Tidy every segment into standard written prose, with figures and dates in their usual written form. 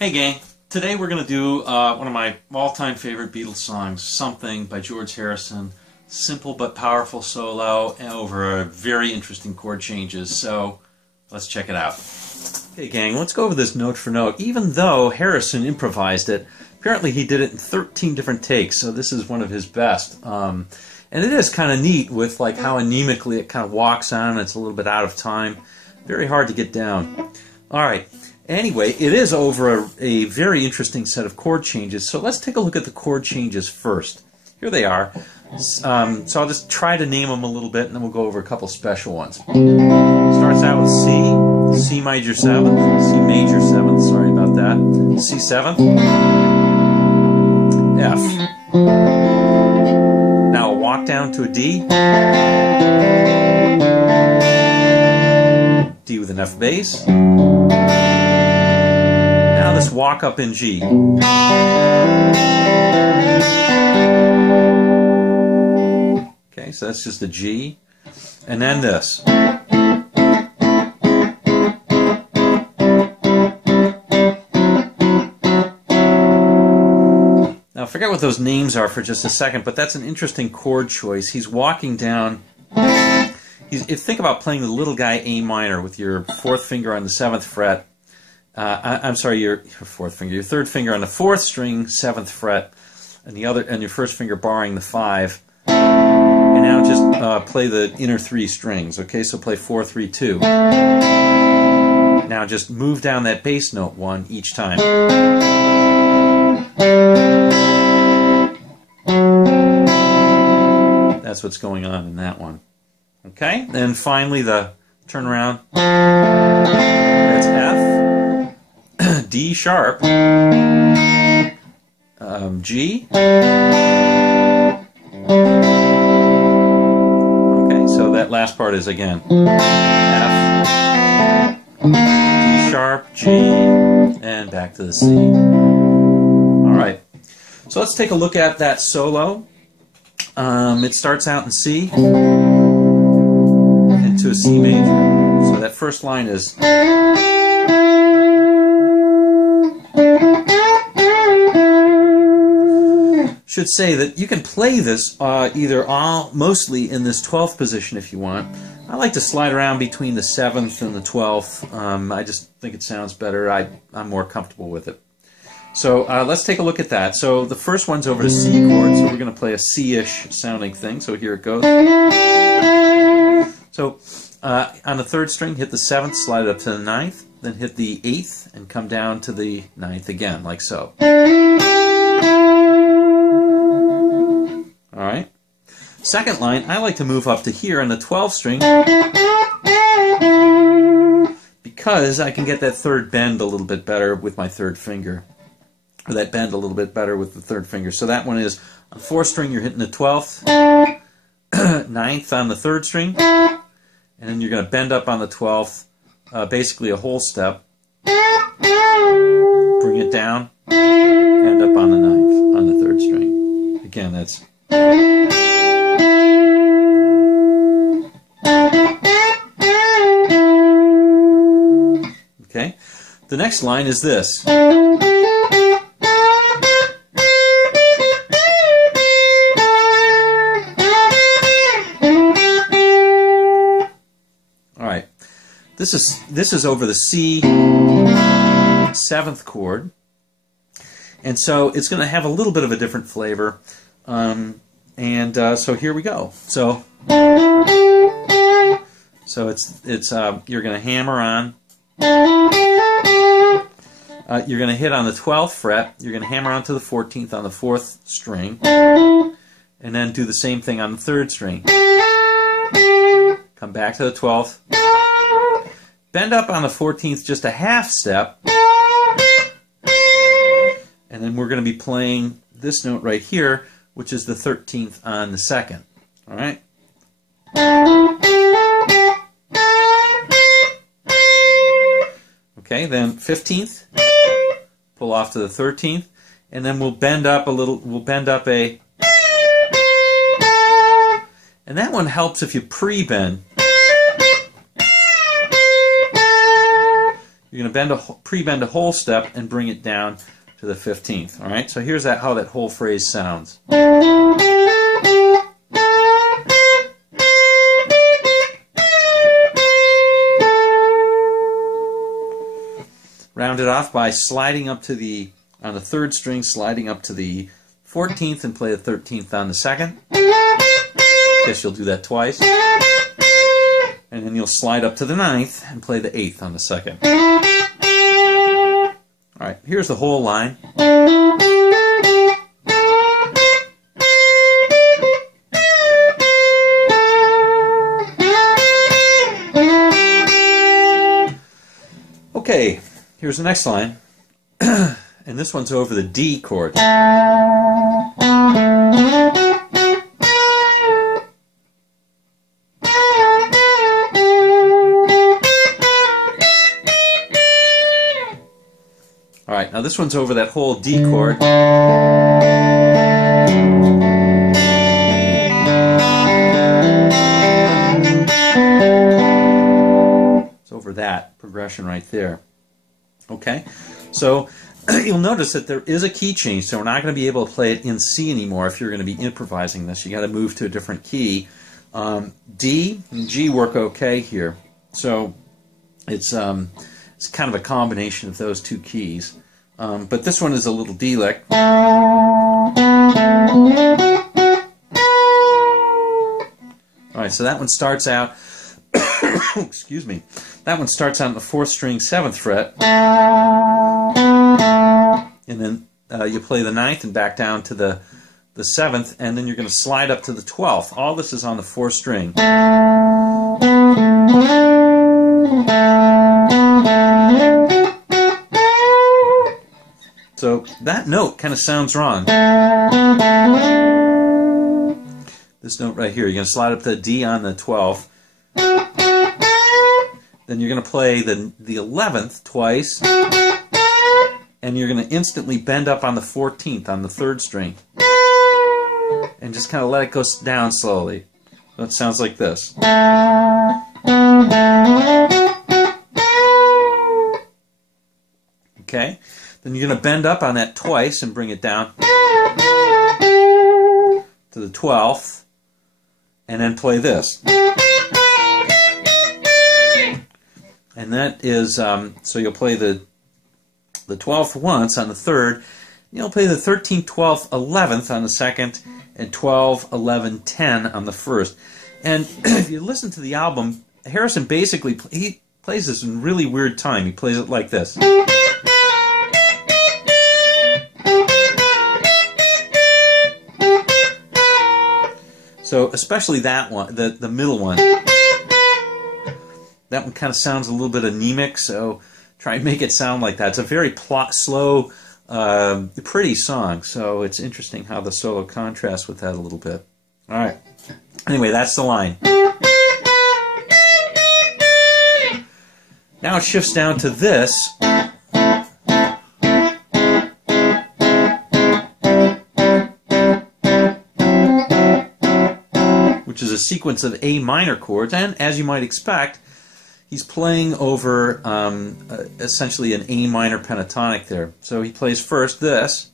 Hey gang, today we're going to do one of my all-time favorite Beatles songs, Something by George Harrison. Simple but powerful solo over very interesting chord changes, so let's check it out. Okay gang, let's go over this note for note. Even though Harrison improvised it, apparently he did it in 13 different takes, so this is one of his best. And it is kind of neat with like how anemically it kind of walks on, it's a little bit out of time. Very hard to get down. Alright. Anyway, it is over a very interesting set of chord changes, so let's take a look at the chord changes first. Here they are. So I'll just try to name them a little bit, and then we'll go over a couple special ones. Starts out with C, C major 7th, C major 7th, sorry about that, C 7th, F. Now a walk down to a D, D with an F bass. Now this walk up in G. Okay, so that's just a G. And then this. Now I forget what those names are for just a second, but that's an interesting chord choice. He's walking down. Think about playing the little guy A minor with your 4th finger on the 7th fret. I'm sorry, your 4th finger, your 3rd finger on the 4th string, 7th fret, and your 1st finger barring the 5. And now just play the inner 3 strings. Okay, so play 4, 3, 2. Now just move down that bass note 1 each time. That's what's going on in that one. Okay, and finally the turnaround. That's F, D sharp, G. Okay, so that last part is again F, D sharp, G, and back to the C. Alright, so let's take a look at that solo. It starts out in C into a C major. So that first line is should say that you can play this mostly in this 12th position if you want. I like to slide around between the 7th and the 12th. I just think it sounds better. I'm more comfortable with it. So let's take a look at that. So the first one's over to C chord, so we're going to play a C-ish sounding thing. So here it goes. So on the 3rd string, hit the 7th, slide it up to the 9th, then hit the 8th, and come down to the 9th again, like so. Alright. Second line, I like to move up to here on the 12th string because I can get that 3rd bend a little bit better with my 3rd finger. Or that bend a little bit better with the 3rd finger. So that one is on the 4th string, you're hitting the 12th, 9th on the 3rd string, and then you're going to bend up on the 12th, basically a whole step, bring it down, end up on the 9th on the 3rd string. Again, that's... Okay, the next line is this. Alright, this is over the C 7th chord, and so it's going to have a little bit of a different flavor. So here we go. So you're going to hammer on. You're going to hit on the 12th fret. You're going to hammer onto the 14th on the 4th string, and and then do the same thing on the third string. Come back to the 12th. Bend up on the 14th just a half step. And then we're going to be playing this note right here, which is the 13th on the second. All right? Okay, then 15th, pull off to the 13th, and then we'll bend up a little, we'll bend up a, and that one helps if you pre-bend. You're going to pre-bend a whole step and bring it down to the 15th. All right, so here's how that whole phrase sounds. Round it off by sliding up to the, on the third string, sliding up to the 14th and play the 13th on the second. Guess you'll do that twice. And then you'll slide up to the 9th and play the 8th on the second. Alright, here's the whole line. Okay, here's the next line. And this one's over the D chord. Alright, now this one's over that whole D chord. It's over that progression right there. Okay, so you'll notice that there is a key change, so we're not going to be able to play it in C anymore if you're going to be improvising this. You got to move to a different key. D and G work okay here, so it's kind of a combination of those two keys. But this one is a little D lick. Alright, so that one starts out, excuse me, that one starts out on the 4th string, 7th fret. And then you play the 9th and back down to the 7th, and then you're going to slide up to the 12th. All this is on the 4th string. So that note kind of sounds wrong. This note right here, you're going to slide up to D on the 12th. Then you're going to play the 11th twice. And you're going to instantly bend up on the 14th on the 3rd string. And just kind of let it go down slowly. So it sounds like this. Okay? Then you're going to bend up on that twice and bring it down to the 12th, and then play this. And that is, so you'll play the 12th once on the 3rd, you'll play the 13th, 12th, 11th on the 2nd, and 12, 11, 10 on the 1st. And if you listen to the album, Harrison basically, he plays this in really weird time. He plays it like this. So especially that one, the middle one. That one kind of sounds a little bit anemic, so try and make it sound like that. It's a very slow, pretty song, so it's interesting how the solo contrasts with that a little bit. All right. Anyway, that's the line. Now it shifts down to this. Which is a sequence of A minor chords, and as you might expect, he's playing over essentially an A minor pentatonic there. So he plays first this.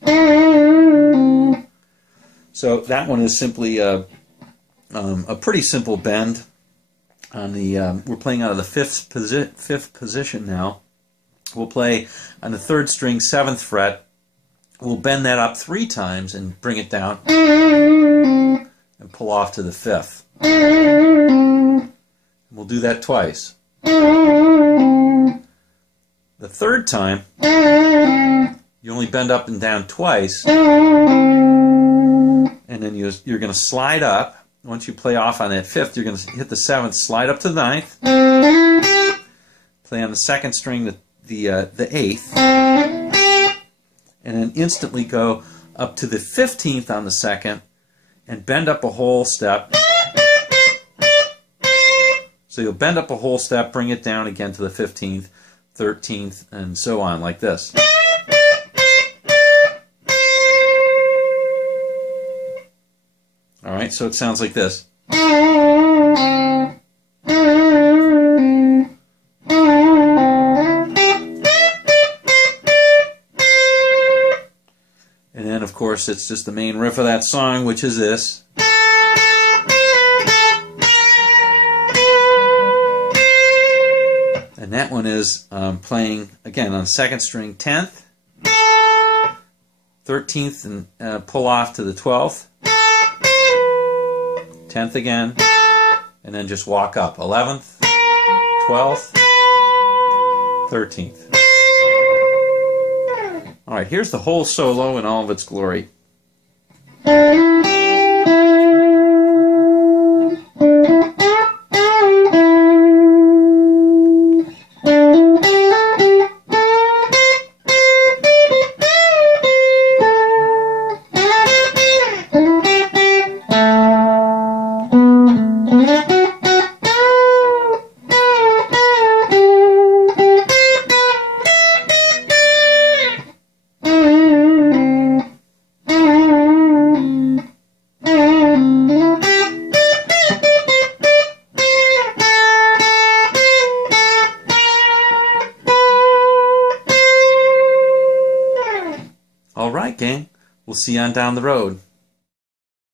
So that one is simply a pretty simple bend. On the we're playing out of the fifth position now. We'll play on the 3rd string, 7th fret. We'll bend that up 3 times and bring it down and pull off to the 5th. We'll do that twice. The 3rd time, you only bend up and down twice, and and then you're going to slide up. Once you play off on that 5th, you're going to hit the 7th, slide up to the 9th, play on the 2nd string the 8th, and then instantly go up to the 15th on the 2nd and bend up a whole step. So you'll bend up a whole step, bring it down again to the 15th, 13th, and so on, like this. Alright, so it sounds like this. And then, of course, it's just the main riff of that song, which is this. And that one is playing, again, on 2nd string 10th, 13th, and pull off to the 12th, 10th again, and then just walk up. 11th, 12th, 13th. Alright, here's the whole solo in all of its glory. All right, gang. We'll see you on down the road.